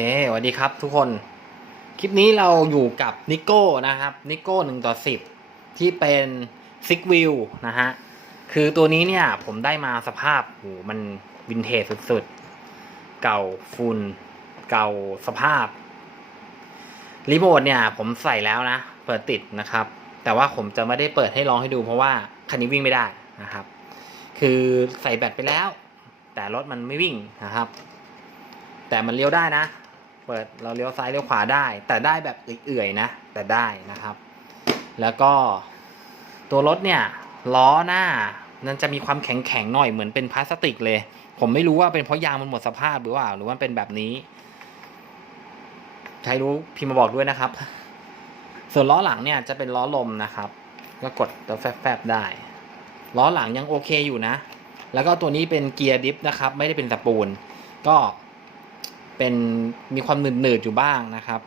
เคสวัสดีครับทุกคน คลิปนี้เราอยู่กับนิโก้นะครับนิโก้หนึ่งต่อสิบที่เป็นซิกวิวนะฮะ คือตัวนี้เนี่ยผมได้มาสภาพโหมันวินเทจสุดๆ เก่าฝุ่นเก่าสภาพ รีโมทเนี่ยผมใส่แล้วนะ เปิดติดนะครับ แต่ว่าผมจะไม่ได้เปิดให้ลองให้ดูเพราะว่าคันนี้วิ่งไม่ได้นะครับ คือใส่แบตไปแล้ว แต่รถมันไม่วิ่งนะครับแต่มันเลี้ยวได้นะ เปิดเราเลี้ยวซ้ายเลี้ยวขวาได้ แต่ได้แบบเอื่อยๆนะ แต่ได้นะครับ แล้วก็ตัวรถเนี่ยล้อหน้ามันจะมีความแข็งๆหน่อยเหมือนเป็นพลาสติกเลย ผมไม่รู้ว่าเป็นเพราะยางมันหมดสภาพหรือว่า หรือว่าเป็นแบบนี้ ใครรู้พิมพ์มาบอกด้วยนะครับ ส่วนล้อหลังเนี่ยจะเป็นล้อลมนะครับ ก็กดแล้วแฟบๆได้ ล้อหลังยังโอเคอยู่นะ แล้วก็ตัวนี้เป็นเกียร์ดิฟนะครับ ไม่ได้เป็นสปูลก็ เป็นมีความหนืดๆอยู่บ้างนะครับ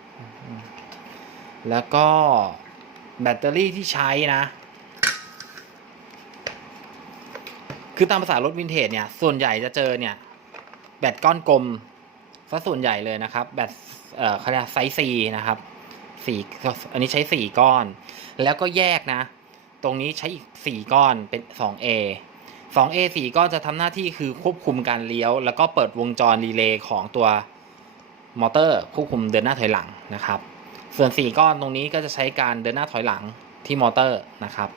แล้วก็แบตเตอรี่ที่ใช้นะ คือตามภาษารถวินเทจเนี่ย ส่วนใหญ่จะเจอเนี่ย แบตก้อนกลมซะส่วนใหญ่เลยนะครับ แบตเอ่อเขาเรียกไซส์ C นะครับสี่อันนี้ใช้สี่ก้อน แล้วก็แยกนะ ตรงนี้ใช้อีกสี่ก้อนเป็น 2A 2A 4ก็จะทำหน้าที่คือควบคุมการเลี้ยว แล้วก็เปิดวงจรรีเลย์ของตัว มอเตอร์ควบคุมเดินหน้าถอยหลังนะครับ ส่วน 4 ก้อนตรงนี้ก็จะใช้การเดินหน้าถอยหลังที่มอเตอร์นะครับ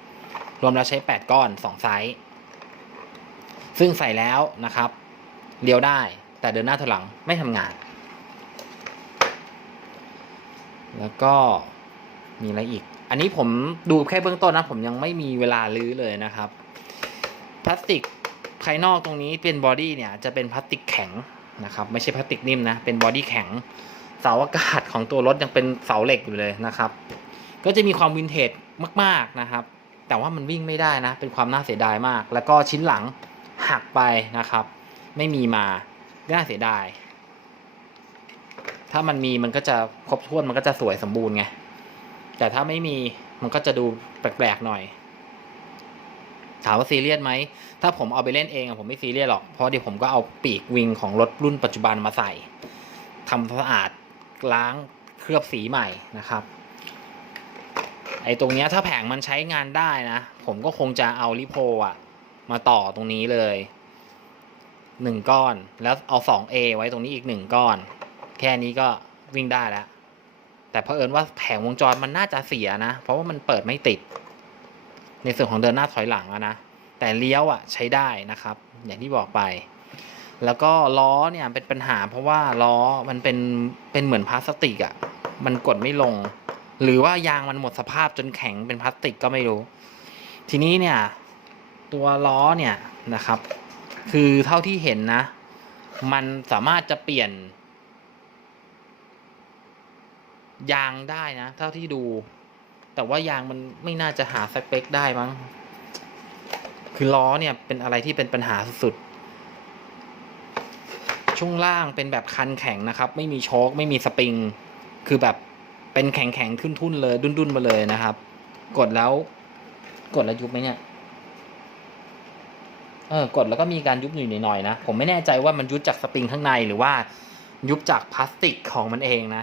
รวมแล้วใช้ 8 ก้อน 2 ไซส์ ซึ่งใส่แล้วนะครับเลี้ยวได้แต่เดินหน้าถอยหลังไม่ทำงาน แล้วก็มีอะไรอีก อันนี้ผมดูแค่เบื้องต้นนะ ผมยังไม่มีเวลาลื้อเลยนะครับ พลาสติกภายนอกตรงนี้เป็นบอดี้เนี่ยจะเป็นพลาสติกแข็ง นะครับไม่ใช่พลาสติกนิ่มนะเป็นบอดี้แข็งเสาอากาศของตัวรถยังเป็นเสาเหล็กอยู่เลยนะครับ ก็จะมีความวินเทจมาก ๆนะครับ แต่ว่ามันวิ่งไม่ได้นะ เป็นความน่าเสียดายมาก แล้วก็ชิ้นหลังหักไปนะครับ ไม่มีมาน่าเสียดาย ถ้ามันมีมันก็จะครบถ้วนมันก็จะสวยสมบูรณ์ไงแต่ถ้าไม่มีมันก็จะดูแปลกๆหน่อย ถามว่าซีเรียสไหม ถ้าผมเอาไปเล่นเองอะผมไม่ซีเรียสหรอก เพราะเดี๋ยวผมก็เอาปีกวิงของรถรุ่นปัจจุบันมาใส่ทำความสะอาดล้างเคลือบสีใหม่นะครับ ไอ้ตรงเนี้ยถ้าแผงมันใช้งานได้นะ ผมก็คงจะเอาลิโพอะมาต่อตรงนี้เลยหนึ่งก้อน แล้วเอาสองเอไว้ตรงนี้อีกหนึ่งก้อน แค่นี้ก็วิ่งได้แล้ว แต่เผอิญว่าแผงวงจรมันน่าจะเสียนะ เพราะว่ามันเปิดไม่ติด ในส่วนของเดินหน้าถอยหลังอะนะ แต่เลี้ยวอะใช้ได้นะครับ อย่างที่บอกไป แล้วก็ล้อเนี่ยเป็นปัญหา เพราะว่าล้อมันเป็นเป็นเหมือนพลาสติกอะ มันกดไม่ลง หรือว่ายางมันหมดสภาพจนแข็งเป็นพลาสติกก็ไม่รู้ ทีนี้เนี่ย ตัวล้อเนี่ยนะครับ คือเท่าที่เห็นนะ มันสามารถจะเปลี่ยน ยางได้นะ เท่าที่ดู แต่ว่ายางมันไม่น่าจะหาสเปคได้มั้ง คือล้อเนี่ยเป็นอะไรที่เป็นปัญหาสุดๆ ช่วงล่างเป็นแบบคันแข็งนะครับ ไม่มีโชคไม่มีสปริง คือแบบเป็นแข็งแข็งขึ้นทุ่นเลยดุนๆมาเลยนะครับ กดแล้ว กดแล้วยุบไหมเนี่ย เออกดแล้วก็มีการยุบหน่หน่อยๆนะ ผมไม่แน่ใจว่ามันยุบจากสปริงข้างในหรือว่ายุบจากพลาสติกของมันเองนะ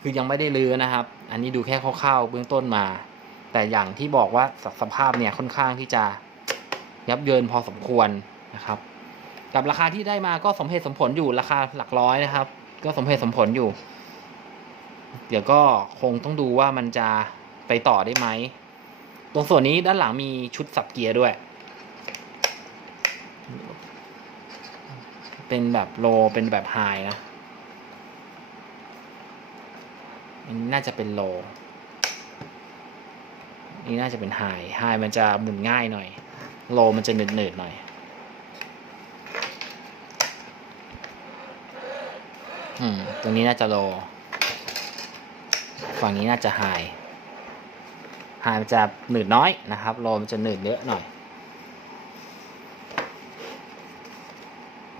คือยังไม่ได้ลื้อนะครับ อันนี้ดูแค่คร่าวๆเบื้องต้นมา แต่อย่างที่บอกว่าสภาพเนี่ยค่อนข้างที่จะยับเยินพอสมควรนะครับ กับราคาที่ได้มาก็สมเหตุสมผลอยู่ราคาหลักร้อยนะครับ ก็สมเหตุสมผลอยู่ เดี๋ยวก็คงต้องดูว่ามันจะไปต่อได้ไหม ตรงส่วนนี้ด้านหลังมีชุดสับเกียร์ด้วย เป็นแบบโลเป็นแบบไฮนะ อันนี้น่าจะเป็นโลนี่น่าจะเป็นไฮไฮมันจะหมุนง่ายหน่อย โลมันจะหนืดๆหน่อยอืมตรงนี้น่าจะโล ฝั่งนี้น่าจะไฮไฮมันจะหนืดน้อยนะครับ โลมันจะหนืดเยอะหน่อย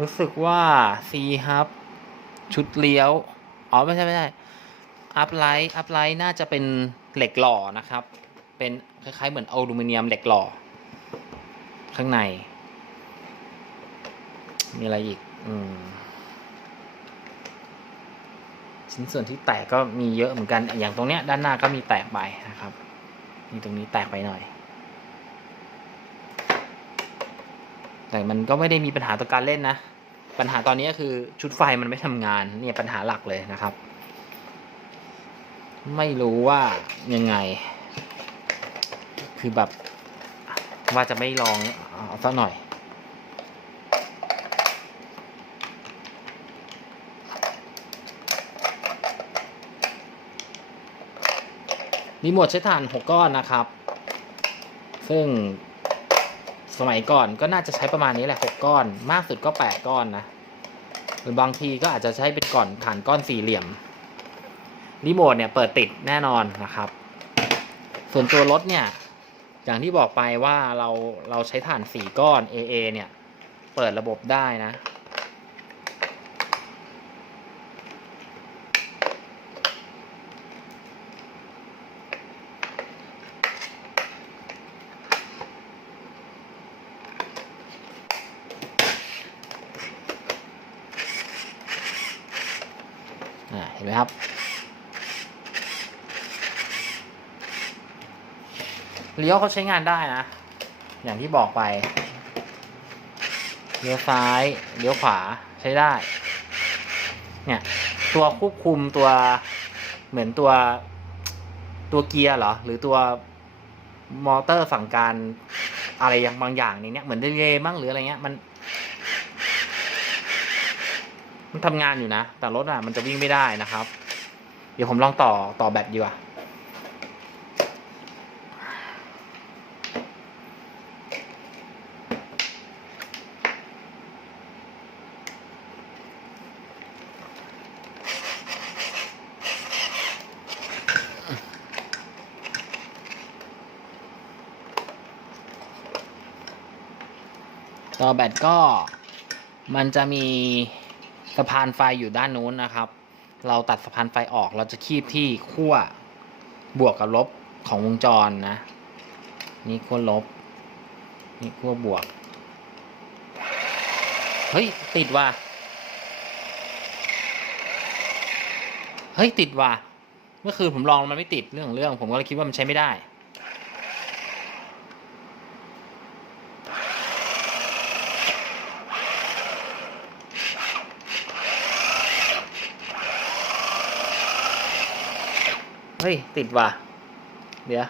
รู้สึกว่า C ครับ ชุดเลี้ยว อ๋อ ไม่ใช่ ไม่ใช่ อัพไลท์อัพไลท์น่าจะเป็นเหล็กหล่อนะครับ เป็นคล้ายๆเหมือนอลูมิเนียมเหล็กหล่อ ข้างใน มีอะไรอีก อืมชิ้นส่วนที่แตกก็มีเยอะเหมือนกัน อย่างตรงเนี้ยด้านหน้าก็มีแตกไปนะครับนี่ตรงนี้แตกไปหน่อย แต่มันก็ไม่ได้มีปัญหาต่อการเล่นนะ ปัญหาตอนนี้ก็คือชุดไฟมันไม่ทำงานเนี่ยปัญหาหลักเลยนะครับ ไม่รู้ว่ายังไง คือแบบ ว่าจะไม่ลองเอาสักหน่อย รีโมทใช้ถ่าน6ก้อนนะครับ ซึ่งสมัยก่อนก็น่าจะใช้ประมาณนี้แหละ 6 ก้อน มากสุดก็ 8 ก้อนนะ หรือบางทีก็อาจจะใช้เป็นก่อนฐานก้อนสี่เหลี่ยม รีโมทเนี่ยเปิดติดแน่นอนนะครับ ส่วนตัวรถเนี่ย อย่างที่บอกไปว่าเราเราใช้ฐานสี่ก้อน AA เนี่ย เปิดระบบได้นะเห็นไหมครับ เลี้ยวเขาใช้งานได้นะ อย่างที่บอกไป เลี้ยวซ้าย เลี้ยวขวาใช้ได้ เนี่ย ตัวควบคุมตัวเหมือนตัวตัวเกียร์เหรอ หรือตัวมอเตอร์สั่งการอะไรอย่างบางอย่างในเนี้ยเหมือนเดเลย์มั้งหรืออะไรเงี้ยมัน มันทำงานอยู่นะ แต่รถอะมันจะวิ่งไม่ได้นะครับ เดี๋ยวผมลองต่อต่อแบตดีกว่า ต่อแบตก็มันจะมีสะพานไฟอยู่ด้านนู้นนะครับ เราตัดสะพานไฟออกเราจะคีบที่ขั้วบวกกับลบของวงจรนะ นี่ขั้วลบ นี่ขั้วบวก เฮ้ย ติดว่ะ เฮ้ย ติดว่ะ เมื่อคืนผมลองมันไม่ติดเรื่องของเรื่อง ผมก็เลยคิดว่ามันใช้ไม่ได้ เฮ้ย ติดว่ะ เดี๋ยว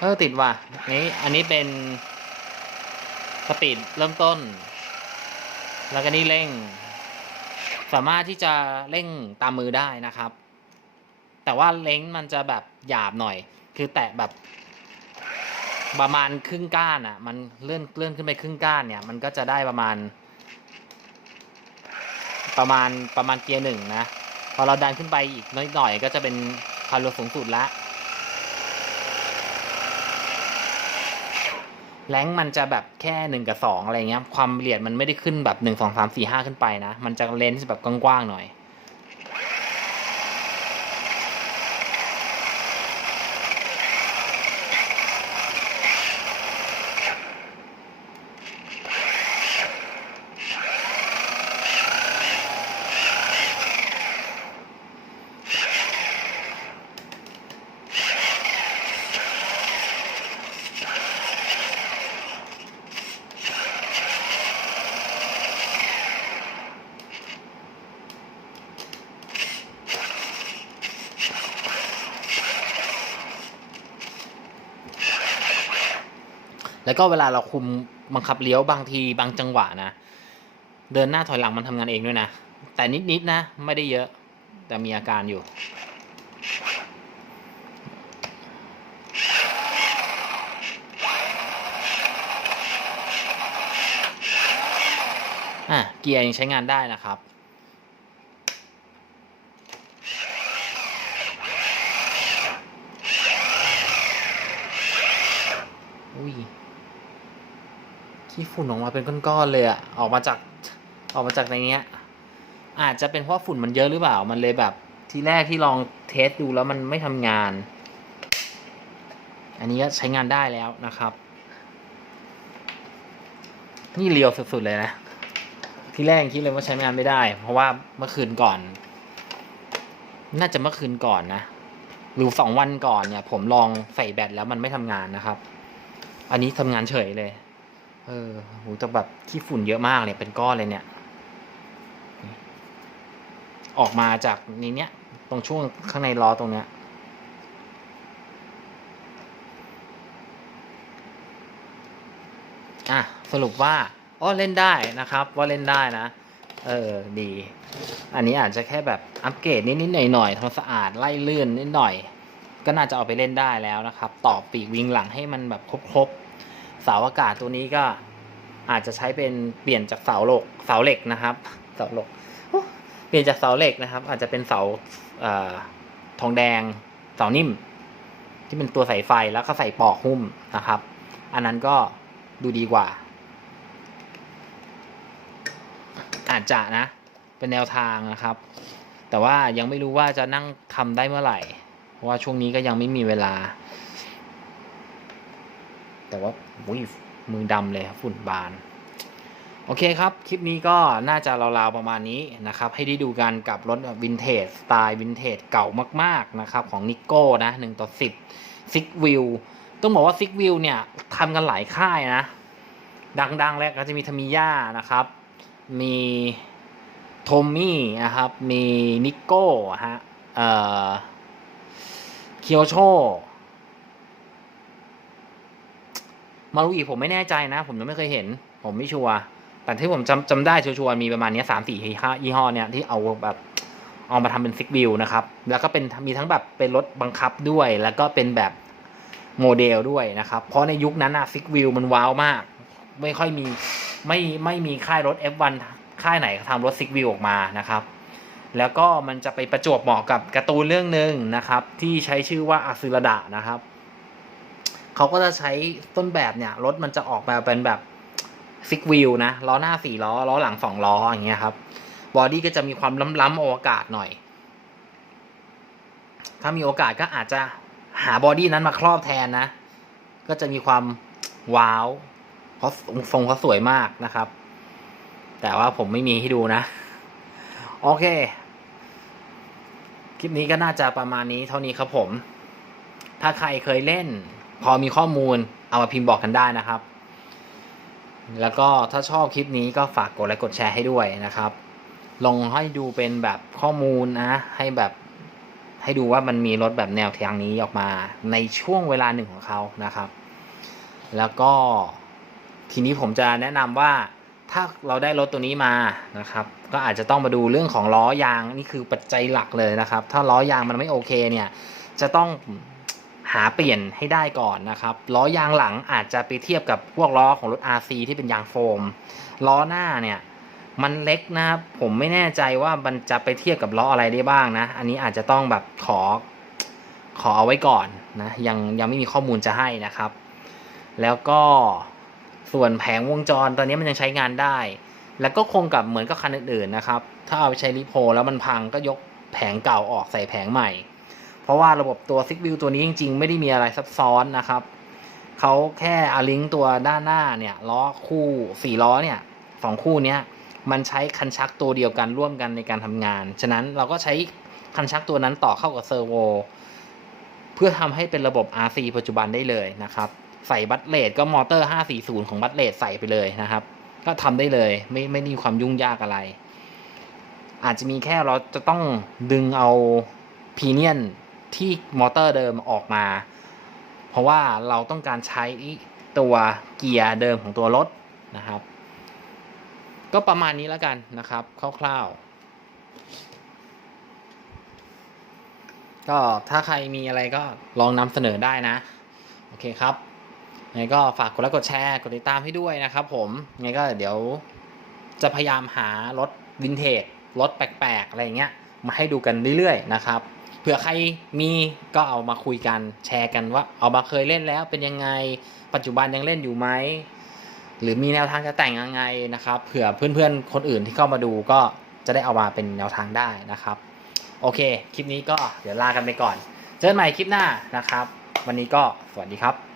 เออ ติดว่ะ นี้อันนี้เป็น สปีดเริ่มต้น แล้วก็นี่เร่ง สามารถที่จะเร่งตามมือได้นะครับ แต่ว่าเล้งมันจะแบบหยาบหน่อย คือแตะแบบ ประมาณครึ่งก้านอะ มันเลื่อนเลื่อนขึ้นไปครึ่งก้านเนี่ย มันก็จะได้ประมาณ ประมาณประมาณเกียร์หนึ่งนะ พอเราดันขึ้นไปอีกน้อยหน่อยก็จะเป็นความเร็วสูงสุดละแรงมันจะแบบแค่หนึ่งกับสองอะไรเงี้ย ความละเอียดมันไม่ได้ขึ้นแบบหนึ่งสองสามสี่ห้าขึ้นไปนะ มันจะเลนส์แบบกว้างๆหน่อย แล้วก็เวลาเราคุมบังคับเลี้ยวบางทีบางจังหวะนะ เดินหน้าถอยหลังมันทำงานเองด้วยนะ แต่นิดๆนะ ไม่ได้เยอะ แต่มีอาการอยู่ อะ เกียร์ยังใช้งานได้นะครับอุ้ย ขี้ฝุ่นออกมาเป็นก้อนๆเลยอะออกมาจากออกมาจากในเนี้ย อาจจะเป็นเพราะฝุ่นมันเยอะหรือเปล่า มันเลยแบบทีแรกที่ลองเทสดูแล้วมันไม่ทำงาน อันนี้ก็ใช้งานได้แล้วนะครับ นี่เรียวสุดๆเลยนะ ที่แรกคิดเลยว่าใช้งานไม่ได้ เพราะว่าเมื่อคืนก่อน น่าจะเมื่อคืนก่อนนะหรือสองวันก่อนเนี่ย ผมลองใส่แบตแล้วมันไม่ทำงานนะครับ อันนี้ทำงานเฉยเลย เออโหแต่แบบขี้ฝุ่นเยอะมากเลยเป็นก้อนเลยเนี่ย ออกมาจากนี้เนี้ยตรงช่วงข้างในล้อตรงเนี้ยอะสรุปว่าอ๋อเล่นได้นะครับ ว่าเล่นได้นะ เออดี อันนี้อาจจะแค่แบบอัปเกรดนิดๆหน่อยๆทำความสะอาดไล่เลื่อนนิดหน่อย ก็น่าจะเอาไปเล่นได้แล้วนะครับ ต่อปีกวิงหลังให้มันแบบครบๆ เสาอากาศตัวนี้ก็อาจจะใช้เป็นเปลี่ยนจากเสาเหล็กเสาเหล็กนะครับ เสาเหล็กเปลี่ยนจากเสาเหล็กนะครับ อาจจะเป็นเสาเออทองแดงเสานิ่ม ที่เป็นตัวใส่ไฟแล้วก็ใส่ปอกหุ้มนะครับ อันนั้นก็ดูดีกว่า อาจจะนะ เป็นแนวทางนะครับ แต่ว่ายังไม่รู้ว่าจะนั่งทำได้เมื่อไหร่ เพราะว่าช่วงนี้ก็ยังไม่มีเวลา แต่ว่าอุ้ยมือดำเลยครับฝุ่นบาน โอเคครับ คลิปนี้ก็น่าจะราวๆประมาณนี้นะครับ ให้ได้ดูกันกับรถวินเทจสไตล์วินเทจเก่ามากๆนะครับของนิโก้นะ1ต่อ10ซิกวิวต้องบอกว่าซิกวิวเนี่ยทำกันหลายค่ายนะ ดังๆ แล้วก็จะมีทามิย่านะครับ มีโทมี่นะครับ มีนิโก้ฮะเอ่อเคียวโช มารุอีผมไม่แน่ใจนะ ผมยังไม่เคยเห็น ผมไม่ชัวร์แต่ที่ผมจำจำได้ชัวร์มีประมาณนี้สามสี่ห้ายี่ห้อเนี่ยที่เอาแบบเอามาทำเป็นซิกวิวนะครับ แล้วก็เป็นมีทั้งแบบเป็นรถบังคับด้วย แล้วก็เป็นแบบโมเดลด้วยนะครับ เพราะในยุคนั้นอะซิกวิวมันว้าวมาก ไม่ค่อยมีไม่ไม่มีค่ายรถ F1 ค่ายไหนทำรถซิกวิวออกมานะครับ แล้วก็มันจะไปประจวบเหมาะกับการ์ตูนเรื่องหนึ่งนะครับ ที่ใช้ชื่อว่าอาซึรดะนะครับ เขาก็จะใช้ต้นแบบเนี่ยรถมันจะออกมาเป็นแบบซิกวิวนะล้อหน้าสี่ล้อล้อหลังสองล้ออย่างเงี้ยครับบอดี้ก็จะมีความล้ำๆอวกาศหน่อย ถ้ามีโอกาสก็อาจจะหาบอดี้นั้นมาครอบแทนนะ ก็จะมีความว้าวเพราะทรงเขาสวยมากนะครับ แต่ว่าผมไม่มีให้ดูนะ โอเค คลิปนี้ก็น่าจะประมาณนี้เท่านี้ครับผม ถ้าใครเคยเล่น พอมีข้อมูลเอามาพิมพ์บอกกันได้นะครับ แล้วก็ถ้าชอบคลิปนี้ก็ฝากกดไลค์กดแชร์ให้ด้วยนะครับ ลองให้ดูเป็นแบบข้อมูลนะ ให้แบบให้ดูว่ามันมีรถแบบแนวทางนี้ออกมาในช่วงเวลาหนึ่งของเขานะครับ แล้วก็ทีนี้ผมจะแนะนำว่าถ้าเราได้รถตัวนี้มานะครับ ก็อาจจะต้องมาดูเรื่องของล้อยางนี่คือปัจจัยหลักเลยนะครับ ถ้าล้อยางมันไม่โอเคเนี่ย จะต้อง หาเปลี่ยนให้ได้ก่อนนะครับล้อยางหลังอาจจะไปเทียบกับพวกล้อของรถ RC ที่เป็นยางโฟม ล้อหน้าเนี่ยมันเล็กนะครับผมไม่แน่ใจว่ามันจะไปเทียบกับล้ออะไรได้บ้างนะ อันนี้อาจจะต้องแบบขอขอเอาไว้ก่อนนะยังยังไม่มีข้อมูลจะให้นะครับ แล้วก็ส่วนแผงวงจรตอนนี้มันยังใช้งานได้ แล้วก็คงกับเหมือนกับคันอื่นๆนะครับ ถ้าเอาไปใช้รีโพแล้วมันพังก็ยกแผงเก่าออกใส่แผงใหม่ เพราะว่าระบบตัวซิกวิวตัวนี้จริง ๆ ไม่ได้มีอะไรซับซ้อนนะครับเขาแค่อาลิงตัวด้านหน้าเนี่ยล้อคู่สี่ล้อเนี่ยสองคู่เนี้ยมันใช้คันชักตัวเดียวกันร่วมกันในการทำงาน ฉะนั้นเราก็ใช้คันชักตัวนั้นต่อเข้ากับเซอร์โวเพื่อทำให้เป็นระบบ RC ปัจจุบันได้เลยนะครับ ใส่บัตเลดก็มอเตอร์ 540 ของบัตเลดใส่ไปเลยนะครับ ก็ทำได้เลยไม่ไม่มีความยุ่งยากอะไร อาจจะมีแค่เราจะต้องดึงเอาพีเนียน ที่มอเตอร์เดิมออกมา เพราะว่าเราต้องการใช้ตัวเกียร์เดิมของตัวรถนะครับ ก็ประมาณนี้แล้วกันนะครับคร่าวๆ ก็ถ้าใครมีอะไรก็ลองนำเสนอได้นะ โอเคครับยังไงก็ฝากกดไลค์กดแชร์กดติดตามให้ด้วยนะครับผมยังไงก็เดี๋ยวจะพยายามหารถวินเทจรถแปลกๆ อะไรเงี้ย มาให้ดูกันเรื่อยๆ นะครับ เผื่อใครมีก็เอามาคุยกันแชร์กันว่า เอามาเคยเล่นแล้วเป็นยังไง ปัจจุบันยังเล่นอยู่ไหมหรือมีแนวทางจะแต่งยังไงนะครับเผื่อเพื่อนๆคนอื่นที่เข้ามาดูก็จะได้เอามาเป็นแนวทางได้นะครับ โอเค คลิปนี้ก็เดี๋ยวลากันไปก่อน เจอกันใหม่คลิปหน้านะครับ วันนี้ก็สวัสดีครับ